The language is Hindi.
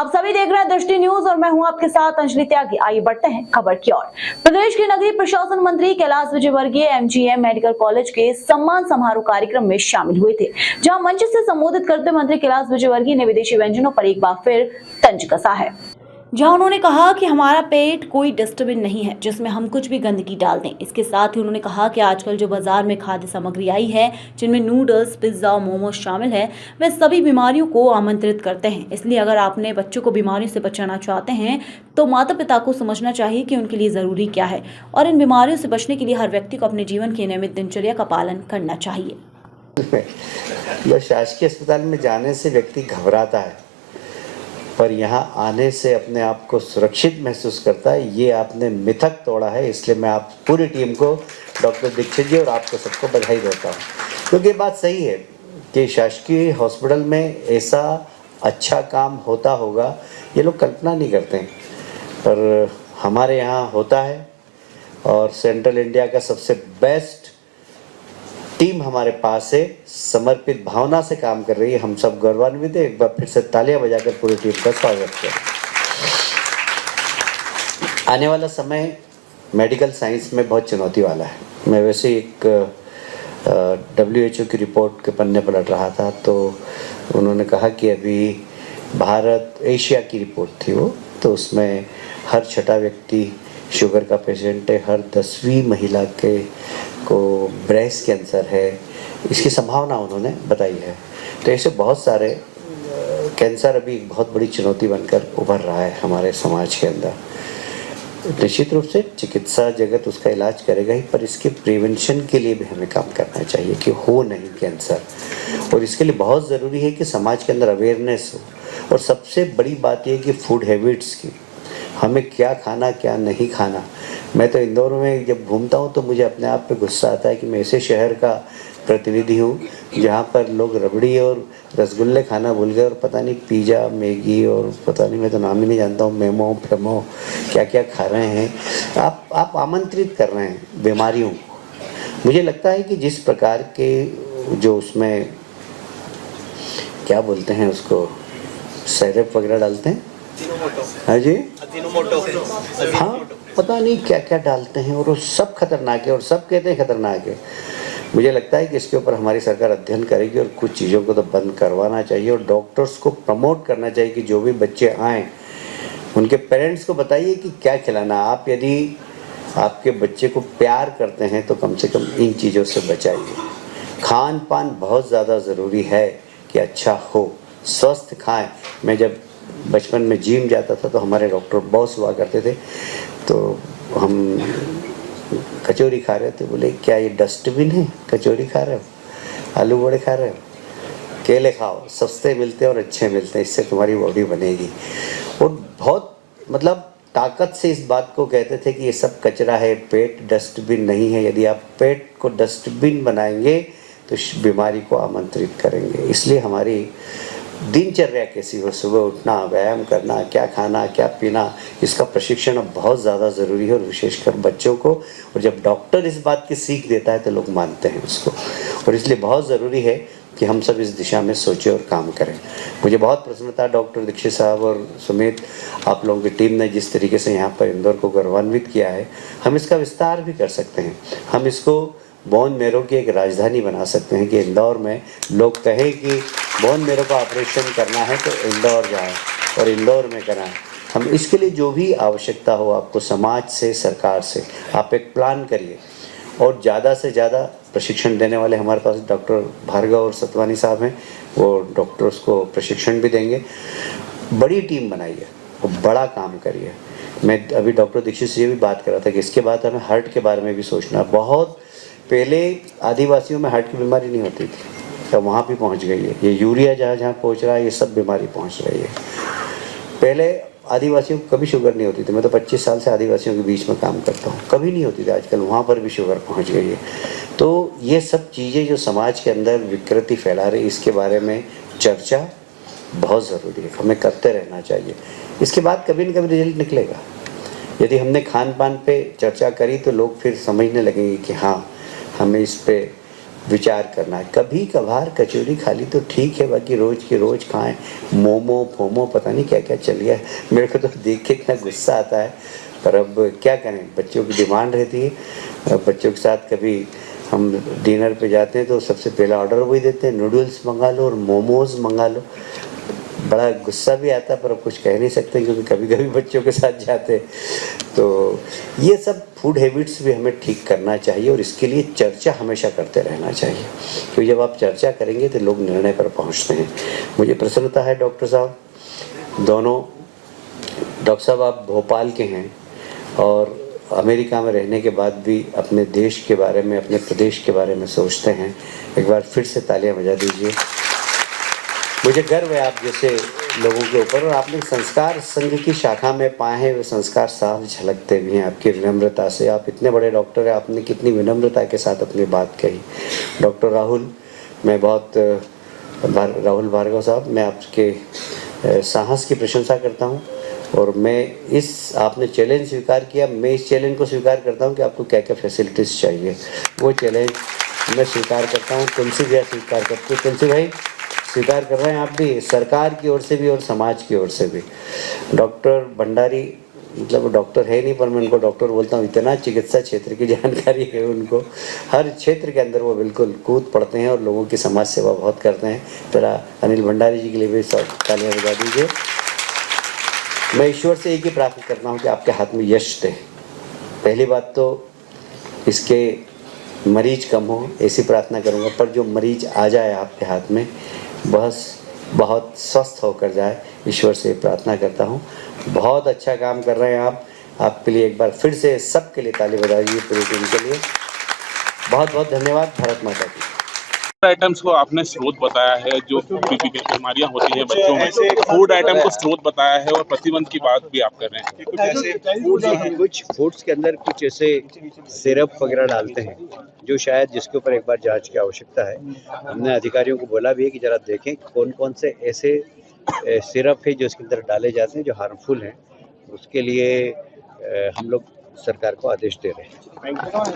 आप सभी देख रहे हैं दृष्टि न्यूज और मैं हूं आपके साथ अंजलि त्यागी। आइए बढ़ते हैं खबर की ओर। प्रदेश के नगरीय प्रशासन मंत्री Kailash Vijayvargiya MGM medical college के सम्मान समारोह कार्यक्रम में शामिल हुए थे, जहां मंच से संबोधित करते मंत्री कैलाश विजयवर्गीय ने विदेशी व्यंजनों पर एक बार फिर तंज कसा है, जहां उन्होंने कहा कि हमारा पेट कोई डस्टबिन नहीं है जिसमें हम कुछ भी गंदगी डाल दें। इसके साथ ही उन्होंने कहा कि आजकल जो बाजार में खाद्य सामग्री आई है, जिनमें नूडल्स, पिज्जा, मोमोज शामिल है, वे सभी बीमारियों को आमंत्रित करते हैं। इसलिए अगर आपने बच्चों को बीमारियों से बचाना चाहते हैं तो माता पिता को समझना चाहिए कि उनके लिए जरूरी क्या है और इन बीमारियों से बचने के लिए हर व्यक्ति को अपने जीवन की नियमित दिनचर्या का पालन करना चाहिए। शासकीय अस्पताल में जाने से व्यक्ति घबराता है, पर यहाँ आने से अपने आप को सुरक्षित महसूस करता है। ये आपने मिथक तोड़ा है, इसलिए मैं आप पूरी टीम को, डॉक्टर दीक्षित जी और आपको सबको बधाई देता हूँ, क्योंकि ये बात सही है कि शासकीय हॉस्पिटल में ऐसा अच्छा काम होता होगा ये लोग कल्पना नहीं करते हैं, पर हमारे यहाँ होता है। और सेंट्रल इंडिया का सबसे बेस्ट टीम हमारे पास है, समर्पित भावना से काम कर रही है। हम सब गौरवान्वित हैं। एक बार फिर से तालियां बजाकर पूरी टीम का स्वागत करें। आने वाला समय मेडिकल साइंस में बहुत चुनौती वाला है। मैं वैसे एक WHO की रिपोर्ट के पन्ने पलट रहा था, तो उन्होंने कहा कि अभी भारत, एशिया की रिपोर्ट थी वो, तो उसमें हर छठा व्यक्ति शुगर का पेशेंट है, हर 10वीं महिला को ब्रेस्ट कैंसर है, इसकी संभावना उन्होंने बताई है। तो ऐसे बहुत सारे कैंसर अभी एक बहुत बड़ी चुनौती बनकर उभर रहा है हमारे समाज के अंदर। निश्चित रूप से चिकित्सा जगत उसका इलाज करेगा ही, पर इसके प्रिवेंशन के लिए भी हमें काम करना चाहिए कि हो नहीं कैंसर, और इसके लिए बहुत ज़रूरी है कि समाज के अंदर अवेयरनेस हो। और सबसे बड़ी बात यह कि फूड हैबिट्स की, हमें क्या खाना क्या नहीं खाना। मैं तो इंदौर में जब घूमता हूँ तो मुझे अपने आप पे गुस्सा आता है कि मैं ऐसे शहर का प्रतिनिधि हूँ जहाँ पर लोग रबड़ी और रसगुल्ले खाना भूल गए और पता नहीं पिज़्ज़ा, मैगी और पता नहीं, मैं तो नाम ही नहीं जानता हूँ, मेमो फेमो क्या क्या खा रहे हैं। आप आमंत्रित कर रहे हैं बीमारियों को। मुझे लगता है कि जिस प्रकार के जो उसमें क्या बोलते हैं उसको, सिरप वगैरह डालते हैं, हाँ जी, हाँ, पता नहीं क्या क्या डालते हैं और वो सब खतरनाक है और सब कहते हैं खतरनाक है। मुझे लगता है कि इसके ऊपर हमारी सरकार अध्ययन करेगी और कुछ चीज़ों को तो बंद करवाना चाहिए और डॉक्टर्स को प्रमोट करना चाहिए कि जो भी बच्चे आएँ उनके पेरेंट्स को बताइए कि क्या खिलाना। आप यदि आपके बच्चे को प्यार करते हैं तो कम से कम इन चीज़ों से बचाइए। खान पान बहुत ज़्यादा ज़रूरी है कि अच्छा हो, स्वस्थ खाएँ। मैं जब बचपन में जिम जाता था तो हमारे डॉक्टर बॉस हुआ करते थे, तो हम कचौरी खा रहे थे, बोले क्या ये डस्टबिन है, कचौरी खा रहे हो, आलू बड़े खा रहे हो, केले खाओ, सस्ते मिलते हैं और अच्छे मिलते हैं, इससे तुम्हारी बॉडी बनेगी। और बहुत मतलब ताकत से इस बात को कहते थे कि ये सब कचरा है, पेट डस्टबिन नहीं है। यदि आप पेट को डस्टबिन बनाएंगे तो बीमारी को आमंत्रित करेंगे। इसलिए हमारी दिनचर्या कैसी हो, सुबह उठना, व्यायाम करना, क्या खाना क्या पीना, इसका प्रशिक्षण अब बहुत ज़्यादा ज़रूरी है और विशेषकर बच्चों को। और जब डॉक्टर इस बात की सीख देता है तो लोग मानते हैं उसको, और इसलिए बहुत ज़रूरी है कि हम सब इस दिशा में सोचें और काम करें। मुझे बहुत प्रसन्नता डॉक्टर दीक्षित साहब और सुमित, आप लोगों की टीम ने जिस तरीके से यहाँ पर इंदौर को गौरवान्वित किया है, हम इसका विस्तार भी कर सकते हैं। हम इसको बोन मेरो की एक राजधानी बना सकते हैं कि इंदौर में लोग कहें कि बोन मेरो का ऑपरेशन करना है तो इंदौर जाएं और इंदौर में कराएं। हम इसके लिए जो भी आवश्यकता हो, आपको समाज से, सरकार से, आप एक प्लान करिए और ज़्यादा से ज़्यादा प्रशिक्षण देने वाले हमारे पास डॉक्टर भार्गव और सतवानी साहब हैं, वो डॉक्टर्स को प्रशिक्षण भी देंगे। बड़ी टीम बनाइए और बड़ा काम करिए। मैं अभी डॉक्टर दीक्षित से ये भी बात कर रहा था कि इसके बाद हमें हार्ट के बारे में भी सोचना। बहुत पहले आदिवासियों में हार्ट की बीमारी नहीं होती थी, तो वहाँ भी पहुँच गई है। ये यूरिया जहाँ जहाँ पहुँच रहा है, ये सब बीमारी पहुँच रही है। पहले आदिवासियों को कभी शुगर नहीं होती थी। मैं तो 25 साल से आदिवासियों के बीच में काम करता हूँ, कभी नहीं होती थी। आजकल वहाँ पर भी शुगर पहुँच गई है। तो ये सब चीज़ें जो समाज के अंदर विकृति फैला रही, इसके बारे में चर्चा बहुत ज़रूरी है, हमें करते रहना चाहिए। इसके बाद कभी न कभी रिजल्ट निकलेगा। यदि हमने खान पान पे चर्चा करी तो लोग फिर समझने लगेंगे कि हाँ, हमें इस पे विचार करना है। कभी कभार कचौरी खा ली तो ठीक है, बाकी रोज की रोज खाएं। मोमो फोमो पता नहीं क्या क्या चल गया है, मेरे को तो देख के इतना गुस्सा आता है, पर अब क्या करें, बच्चों की डिमांड रहती है। बच्चों के साथ कभी हम डिनर पे जाते हैं तो सबसे पहला ऑर्डर वही देते हैं, नूडल्स मंगा लो और मोमोज मंगा लो। बड़ा गुस्सा भी आता है, पर अब कुछ कह नहीं सकते क्योंकि कभी कभी बच्चों के साथ जाते। तो ये सब फूड हैबिट्स भी हमें ठीक करना चाहिए और इसके लिए चर्चा हमेशा करते रहना चाहिए, क्योंकि जब आप चर्चा करेंगे तो लोग निर्णय पर पहुंचते हैं। मुझे प्रसन्नता है डॉक्टर साहब, दोनों डॉक्टर साहब आप भोपाल के हैं और अमेरिका में रहने के बाद भी अपने देश के बारे में, अपने प्रदेश के बारे में सोचते हैं। एक बार फिर से तालियां बजा दीजिए। मुझे गर्व है आप जैसे लोगों के ऊपर, और आपने संस्कार संघ की शाखा में पाए हैं, वे संस्कार साफ झलकते भी हैं आपकी विनम्रता से। आप इतने बड़े डॉक्टर हैं, आपने कितनी विनम्रता के साथ अपनी बात कही। डॉक्टर राहुल, मैं बहुत राहुल भार्गव साहब, मैं आपके साहस की प्रशंसा करता हूँ और मैं इस आपने चैलेंज स्वीकार किया, मैं इस चैलेंज को स्वीकार करता हूँ कि आपको क्या क्या फैसिलिटीज़ चाहिए, वो चैलेंज मैं स्वीकार करता हूँ। तुलसी भी स्वीकार करते हैं, तुलसी भाई स्वीकार कर रहे हैं आप भी, सरकार की ओर से भी और समाज की ओर से भी। डॉक्टर भंडारी, मतलब वो डॉक्टर है नहीं पर मैं उनको डॉक्टर बोलता हूँ, इतना चिकित्सा क्षेत्र की जानकारी है उनको, हर क्षेत्र के अंदर वो बिल्कुल कूद पड़ते हैं और लोगों की समाज सेवा बहुत करते हैं। जरा अनिल भंडारी जी के लिए भी सब तालियां बजा दीजिए। मैं ईश्वर से एक ही प्रार्थना करता हूँ कि आपके हाथ में यश दे। पहली बात तो इसके मरीज कम हो, ऐसी प्रार्थना करूँगा, पर जो मरीज आ जाए आपके हाथ में बस बहुत स्वस्थ होकर जाए, ईश्वर से प्रार्थना करता हूँ। बहुत अच्छा काम कर रहे हैं आप, आपके लिए एक बार फिर से सबके लिए ताली बजाइए, पूरी टीम के लिए बहुत बहुत धन्यवाद। भारत माता की। आइटम्स को आपने स्रोत बताया है, जो बीपी की बीमारियां होती हैं बच्चों में, फूड आइटम को स्रोत बताया है और प्रतिबंध की बात भी आप कर रहे हैं। कुछ फूड्स के अंदर कुछ ऐसे सिरप वगैरह डालते हैं जो शायद जिसके ऊपर एक बार जांच की आवश्यकता है। हमने अधिकारियों को बोला भी है कि जरा देखें कौन कौन से ऐसे सिरप है जो इसके अंदर डाले जाते हैं जो हार्मफुल हैं, उसके लिए हम लोग सरकार को आदेश दे रहे हैं।